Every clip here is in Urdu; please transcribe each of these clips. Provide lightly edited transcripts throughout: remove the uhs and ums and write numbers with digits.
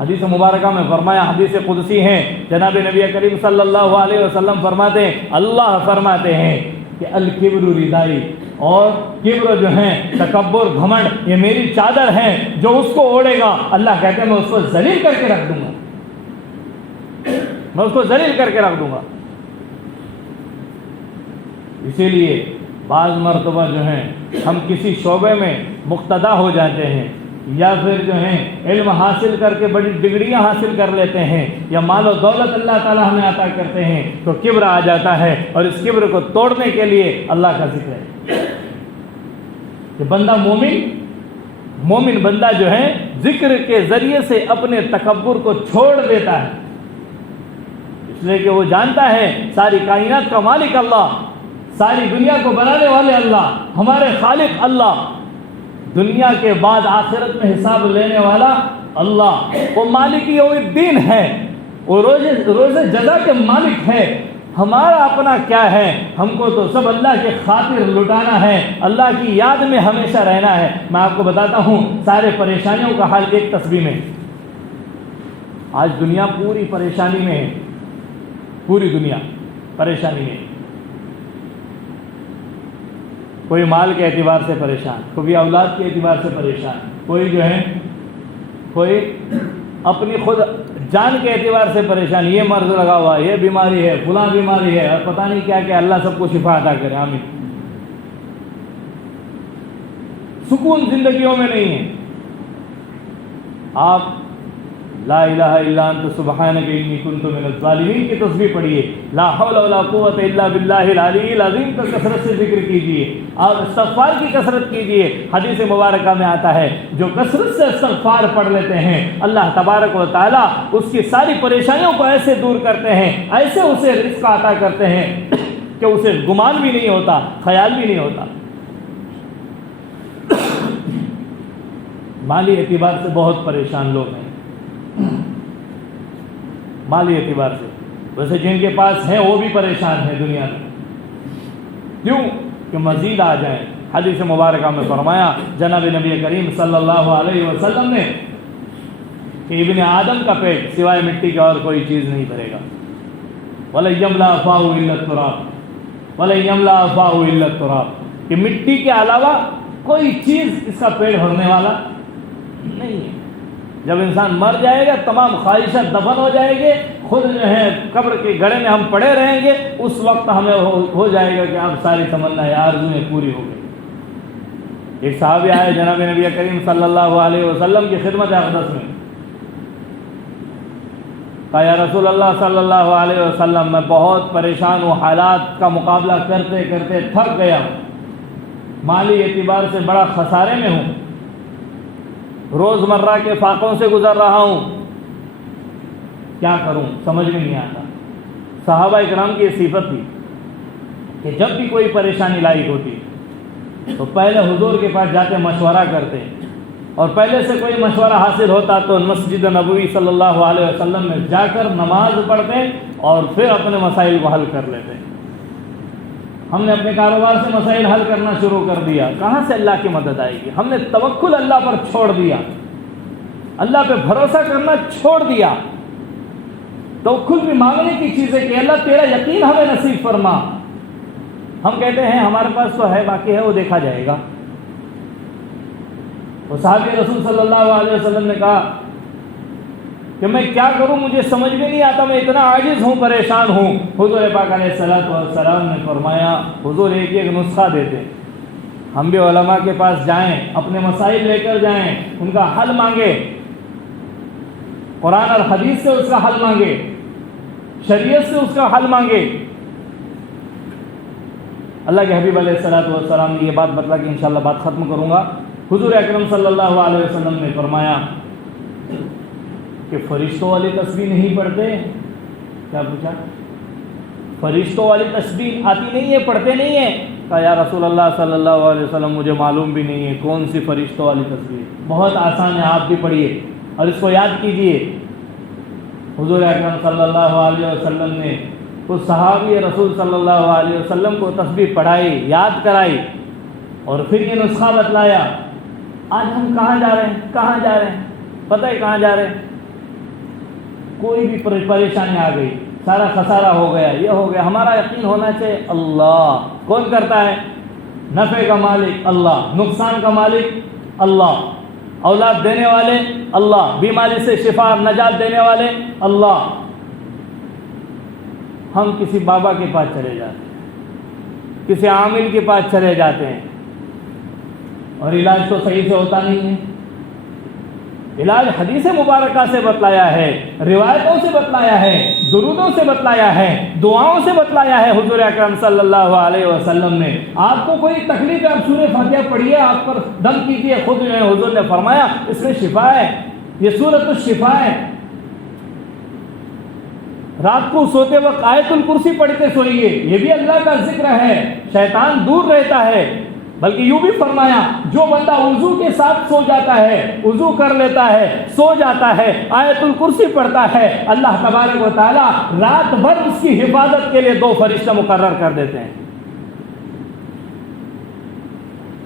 حدیث مبارکہ میں فرمایا، حدیث قدسی ہے، جناب نبی کریم صلی اللہ علیہ وسلم فرماتے ہیں، اللہ فرماتے ہیں کہ الکبر ردائی، اور کبر جو ہے، تکبر، گھمنڈ، یہ میری چادر ہے، جو اس کو اوڑھے گا اللہ کہتے ہیں میں اس کو ذلیل کر کے رکھ دوں گا، میں اس کو ذلیل کر کے رکھ دوں گا۔ اسی لیے بعض مرتبہ جو ہے ہم کسی شعبے میں مقتدا ہو جاتے ہیں، یا پھر جو ہے علم حاصل کر کے بڑی ڈگریاں حاصل کر لیتے ہیں، یا مال و دولت اللہ تعالیٰ ہمیں عطا کرتے ہیں، تو کبر آ جاتا ہے، اور اس کبر کو توڑنے کے لیے اللہ کا ذکر ہے کہ بندہ مومن بندہ جو ہے ذکر کے ذریعے سے اپنے تکبر کو چھوڑ دیتا ہے، اس لیے کہ وہ جانتا ہے ساری کائنات کا مالک اللہ، ساری دنیا کو بنانے والے اللہ، ہمارے خالق اللہ، دنیا کے بعد آخرت میں حساب لینے والا اللہ، وہ مالک یوم الدین ہے، وہ روز جزا کے مالک ہے۔ ہمارا اپنا کیا ہے؟ ہم کو تو سب اللہ کے خاطر لٹانا ہے، اللہ کی یاد میں ہمیشہ رہنا ہے۔ میں آپ کو بتاتا ہوں سارے پریشانیوں کا حل ایک تسبیح میں۔ آج دنیا پوری پریشانی میں ہے، پوری دنیا پریشانی میں ہے، کوئی مال کے اعتبار سے پریشان، کوئی اولاد کے اعتبار سے پریشان، کوئی جو ہے کوئی اپنی خود جان کے اعتبار سے پریشان، یہ مرض لگا ہوا، یہ بیماری ہے، فلاں بیماری ہے، اور پتہ نہیں کیا کہ اللہ سب کو شفا عطا کرے، آمین۔ سکون زندگیوں میں نہیں ہے۔ آپ لا الہ الا انت سبحانک انی کنت من الظالمین کی تسبیح پڑھیے، لا حول ولا قوت الا باللہ العلی العظیم کا کثرت سے ذکر کیجیے، اور استغفار کی کثرت کیجیے۔ حدیث مبارکہ میں آتا ہے جو کثرت سے استغفار پڑھ لیتے ہیں اللہ تبارک و تعالیٰ اس کی ساری پریشانیوں کو ایسے دور کرتے ہیں، ایسے اسے رزق عطا کرتے ہیں کہ اسے گمان بھی نہیں ہوتا، خیال بھی نہیں ہوتا۔ مالی اعتبار سے بہت پریشان لوگ ہیں، مالی اعتبار سے، ویسے جن کے پاس ہے وہ بھی پریشان ہے دنیا میں، کیوں کہ مزید آ جائیں۔ حدیث مبارکہ میں فرمایا جناب نبی کریم صلی اللہ علیہ وسلم نے کہ ابن آدم کا پیٹ سوائے مٹی کے اور کوئی چیز نہیں بھرے گا، وَلَن يَمْلَأَ فَاهُ إِلَّا التُّرَابُ وَلَن يَمْلَأَ فَاهُ إِلَّا التُّرَابُ، کہ مٹی کے علاوہ کوئی چیز اس کا پیٹ بھرنے والا نہیں ہے۔ جب انسان مر جائے گا تمام خواہشات دفن ہو جائے گے، خود جو ہے قبر کے گڑھے میں ہم پڑے رہیں گے، اس وقت ہمیں ہو جائے گا کہ اب ساری تمنا آرزویں پوری ہو گئی۔ ایک صحابی آئے جناب نبی کریم صلی اللہ علیہ وسلم کی خدمت اقدس میں، کہا یا رسول اللہ صلی اللہ علیہ وسلم میں بہت پریشان ہوں، حالات کا مقابلہ کرتے کرتے تھک گیا ہوں، مالی اعتبار سے بڑا خسارے میں ہوں، روزمرہ کے فاقوں سے گزر رہا ہوں، کیا کروں سمجھ میں نہیں آتا۔ صحابہ اکرام کی یہ صفت تھی کہ جب بھی کوئی پریشانی لاحق ہوتی تو پہلے حضور کے پاس جاتے مشورہ کرتے، اور پہلے سے کوئی مشورہ حاصل ہوتا تو مسجد نبوی صلی اللہ علیہ وسلم میں جا کر نماز پڑھتے اور پھر اپنے مسائل کو حل کر لیتے۔ ہم نے اپنے کاروبار سے مسائل حل کرنا شروع کر دیا، کہاں سے اللہ کی مدد آئے گی؟ ہم نے توکل اللہ پر چھوڑ دیا، اللہ پہ بھروسہ کرنا چھوڑ دیا۔ توکل بھی مانگنے کی چیز ہے کہ اللہ تیرا یقین ہمیں نصیب فرما۔ ہم کہتے ہیں ہمارے پاس تو ہے، باقی ہے وہ دیکھا جائے گا۔ تو صحابی رسول صلی اللہ علیہ وسلم نے کہا کہ میں کیا کروں، مجھے سمجھ میں نہیں آتا، میں اتنا عاجز ہوں، پریشان ہوں۔ حضور پاک علیہ السلام نے فرمایا، حضور ایک نسخہ دیتے، ہم بھی علماء کے پاس جائیں، اپنے مسائل لے کر جائیں، ان کا حل مانگے، قرآن اور حدیث سے اس کا حل مانگے، شریعت سے اس کا حل مانگے۔ اللہ کے حبیب علیہ السلام نے یہ بات بتلا کہ انشاءاللہ بات ختم کروں گا۔ حضور اکرم صلی اللہ علیہ وسلم نے فرمایا کہ فرشتوں والی تسبیح نہیں پڑھتے؟ کیا پوچھا؟ فرشتوں والی تسبیح آتی نہیں ہے، پڑھتے نہیں ہیں؟ کہا یا رسول اللہ صلی اللہ علیہ وسلم مجھے معلوم بھی نہیں ہے کون سی فرشتوں والی تسبیح۔ بہت آسان ہے، آپ بھی پڑھیے اور اس کو یاد کیجئے۔ حضور اکرم صلی اللہ علیہ وسلم نے اس صحابی رسول صلی اللہ علیہ وسلم کو تسبیح پڑھائی، یاد کرائی، اور پھر یہ نسخہ بتلایا۔ آج ہم کہاں جا رہے ہیں؟ کہاں جا رہے ہیں؟ پتہ ہے کہاں جا رہے ہیں؟ کوئی بھی پریشانی آ گئی، سارا خسارہ ہو گیا، یہ ہو گیا، ہمارا یقین ہونا چاہیے اللہ کون کرتا ہے؟ نفع کا مالک اللہ، نقصان کا مالک اللہ، اولاد دینے والے اللہ، بیماری سے شفا نجات دینے والے اللہ۔ ہم کسی بابا کے پاس چلے جاتے ہیں، کسی عامل کے پاس چلے جاتے ہیں، اور علاج تو صحیح سے ہوتا نہیں ہے۔ علاج حدیث مبارکہ سے بتلایا ہے، روایتوں سے بتلایا ہے، درودوں سے بتلایا ہے، دعاؤں سے بتلایا ہے حضور اکرم صلی اللہ علیہ وسلم نے۔ آپ کو کوئی تکلیف ہے، آپ سورہ فاتحہ پڑھیے، آپ پر دم کیجیے، خود جو ہے حضور نے فرمایا اس میں شفا ہے، یہ سورۃ الشفا ہے۔ رات کو سوتے وقت آیت الکرسی پڑھ کے سوئیے، یہ بھی اللہ کا ذکر ہے، شیطان دور رہتا ہے۔ بلکہ یوں بھی فرمایا جو بندہ وضو کے ساتھ سو جاتا ہے، وضو کر لیتا ہے، سو جاتا ہے، آیت الکرسی پڑھتا ہے، اللہ تبارک و تعالی رات بھر اس کی حفاظت کے لیے 2 فرشتہ مقرر کر دیتے ہیں۔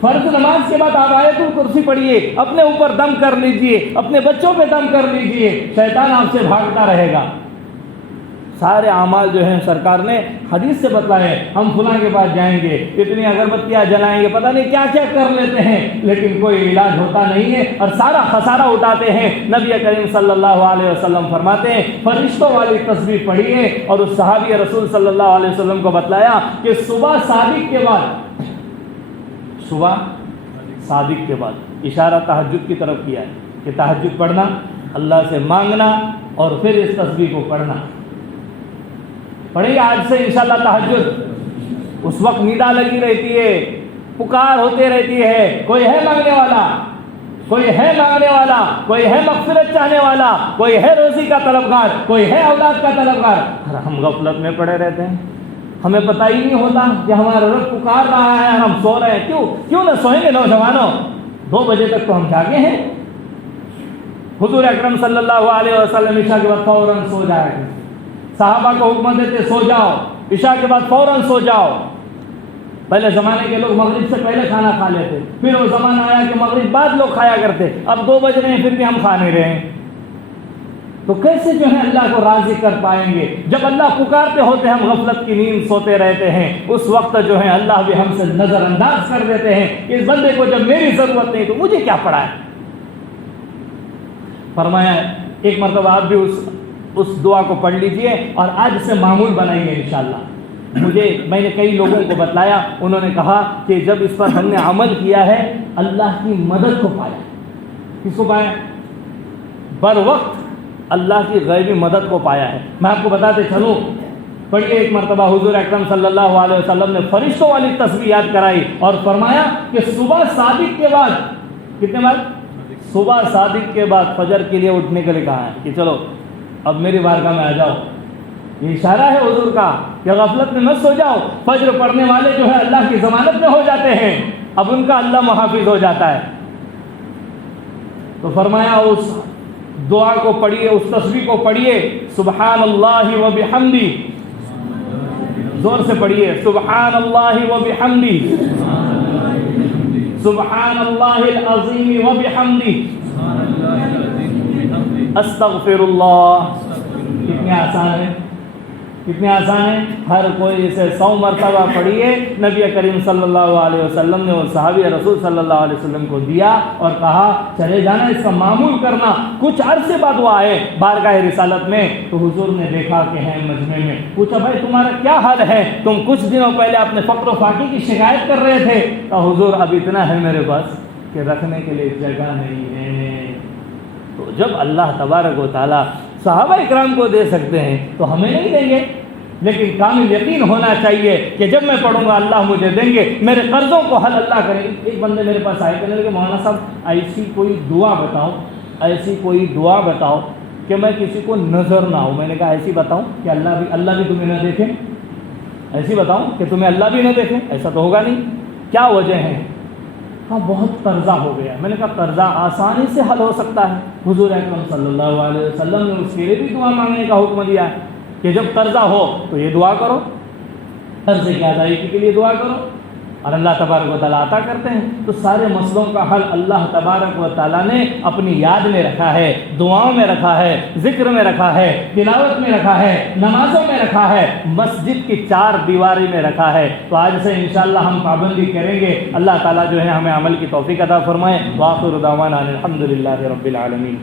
فرض نماز کے بعد آپ آیت الکرسی پڑھیے، اپنے اوپر دم کر لیجئے، اپنے بچوں پہ دم کر لیجئے، شیطان آپ سے بھاگتا رہے گا۔ سارے اعمال جو ہیں سرکار نے حدیث سے بتلائے، ہم فلاں کے پاس جائیں گے، اتنی اگربتیاں جلائیں گے، پتہ نہیں کیا کیا کر لیتے ہیں، لیکن کوئی علاج ہوتا نہیں ہے اور سارا خسارہ اٹھاتے ہیں۔ نبی کریم صلی اللہ علیہ وسلم فرماتے ہیں فرشتوں والی تسبیح پڑھیے، اور اس صحابی رسول صلی اللہ علیہ وسلم کو بتلایا کہ صبح صادق کے بعد، صبح صادق کے بعد اشارہ تہجد کی طرف کیا ہے کہ تہجد پڑھنا، اللہ سے مانگنا اور پھر اس تسبیح کو پڑھنا۔ پڑھیں گے آج سے انشاءاللہ تہجد، اس وقت ندا لگی رہتی ہے، پکار ہوتے رہتی ہے، کوئی ہے مانگنے والا، کوئی ہے مانگنے والا، کوئی ہے مغفرت چاہنے والا، کوئی ہے روزی کا طلبگار، کوئی ہے اولاد کا طلبگار۔ ہم غفلت میں پڑے رہتے ہیں، ہمیں پتہ ہی نہیں ہوتا کہ ہمارا رب پکار رہا ہے، ہم سو رہے ہیں۔ کیوں نہ سوئیں گے نوجوانوں؟ 2 بجے تک تو ہم جاگے ہیں۔ حضور اکرم صلی اللہ علیہ وسلم عشاء کے بعد فوراً سو جائے گا، صحابہ کو حکم دیتے سو جاؤ، عشاء کے بعد فوراً سو جاؤ۔ پہلے زمانے کے لوگ مغرب سے پہلے کھانا کھا لیتے، پھر وہ زمانہ آیا کہ مغرب بعد لوگ کھایا کرتے، اب 2 بج رہے ہیں پھر بھی ہم کھا نہیں رہے ہیں۔ تو کیسے جو ہے اللہ کو راضی کر پائیں گے؟ جب اللہ پکارتے ہوتے ہم غفلت کی نیند سوتے رہتے ہیں، اس وقت جو ہے اللہ بھی ہم سے نظر انداز کر دیتے ہیں کہ اس بندے کو جب میری ضرورت نہیں تو مجھے کیا پڑا ہے۔ فرمایا ایک مرتبہ آپ بھی اس دعا کو پڑھ لیجئے اور آج سے معمول بنائیے انشاءاللہ۔ میں نے کئی لوگوں کو بتلایا، انہوں نے کہا کہ جب اس پر ہم نے عمل کیا ہے اللہ کی مدد کو پایا۔ کس کو پایا؟ بر وقت اللہ کی غیبی مدد کو پایا ہے۔ میں آپ کو بتاتے چلوں، پڑھیے ایک مرتبہ حضور اکرم صلی اللہ علیہ وسلم نے فرشتوں والی تسبیح یاد کرائی اور فرمایا کہ صبح صادق کے بعد، کتنے بعد؟ صبح صادق کے بعد فجر کے لیے اٹھنے کے لیے کہا ہے کہ چلو اب میری بارگاہ میں آ جاؤ۔ یہ اشارہ ہے حضور کا کہ غفلت میں مت سو جاؤ۔ فجر پڑھنے والے جو ہے اللہ کی ضمانت میں ہو جاتے ہیں، اب ان کا اللہ محافظ ہو جاتا ہے۔ تو فرمایا اس دعا کو پڑھیے، اس تسبیح کو پڑھیے، سبحان اللہ و بحمدی، زور سے پڑھیے، سبحان اللہ و بحمدی، سبحان اللہ العظیم و بحمدی، استغفر اللہ۔ کتنے آسان ہے، کتنے آسان ہے، ہر کوئی اسے 100 مرتبہ پڑھیے۔ نبی کریم صلی اللہ علیہ وسلم نے وہ صحابی رسول صلی اللہ علیہ وسلم کو دیا اور کہا چلے جانا، اس کا معمول کرنا۔ کچھ عرصے بعد وہ آئے بارگاہ رسالت میں تو حضور نے دیکھا کہ ہیں مجمع میں، پوچھا بھائی تمہارا کیا حال ہے؟ تم کچھ دنوں پہلے اپنے فقر و فاقے کی شکایت کر رہے تھے۔ تو حضور اب اتنا ہے میرے پاس کہ رکھنے کے لیے جگہ نہیں ہے۔ تو جب اللہ تبارک و تعالیٰ صحابہ اکرام کو دے سکتے ہیں تو ہمیں نہیں دیں گے؟ لیکن کامل یقین ہونا چاہیے کہ جب میں پڑھوں گا اللہ مجھے دیں گے، میرے قرضوں کو حل اللہ کریں گے۔ ایک بندے میرے پاس آئے کہنے لگے مولانا صاحب ایسی کوئی دعا بتاؤ، ایسی کوئی دعا بتاؤ کہ میں کسی کو نظر نہ ہو۔ میں نے کہا ایسی بتاؤں کہ اللہ بھی تمہیں نہ دیکھے؟ ایسی بتاؤں کہ تمہیں اللہ بھی نہ دیکھے؟ ایسا تو ہوگا نہیں، کیا وجہ ہے؟ ہاں بہت قرضہ ہو گیا۔ میں نے کہا قرضہ آسانی سے حل ہو سکتا ہے، حضور اکرم صلی اللہ علیہ وسلم نے اس کے لیے بھی دعا مانگنے کا حکم دیا ہے کہ جب قرضہ ہو تو یہ دعا کرو، قرضے کی ادائیگی کے لیے دعا کرو، اور اللہ تبارک و تعالیٰ عطا کرتے ہیں. تو سارے مسئلوں کا حل اللہ تبارک و تعالیٰ نے اپنی یاد میں رکھا ہے، دعاؤں میں رکھا ہے، ذکر میں رکھا ہے، تلاوت میں رکھا ہے، نمازوں میں رکھا ہے، مسجد کی 4 دیواری میں رکھا ہے. تو آج سے انشاءاللہ ہم پابندی کریں گے. اللہ تعالیٰ جو ہے ہمیں عمل کی توفیق عطا فرمائے. وآخر دعوانا الحمدللہ رب العالمین.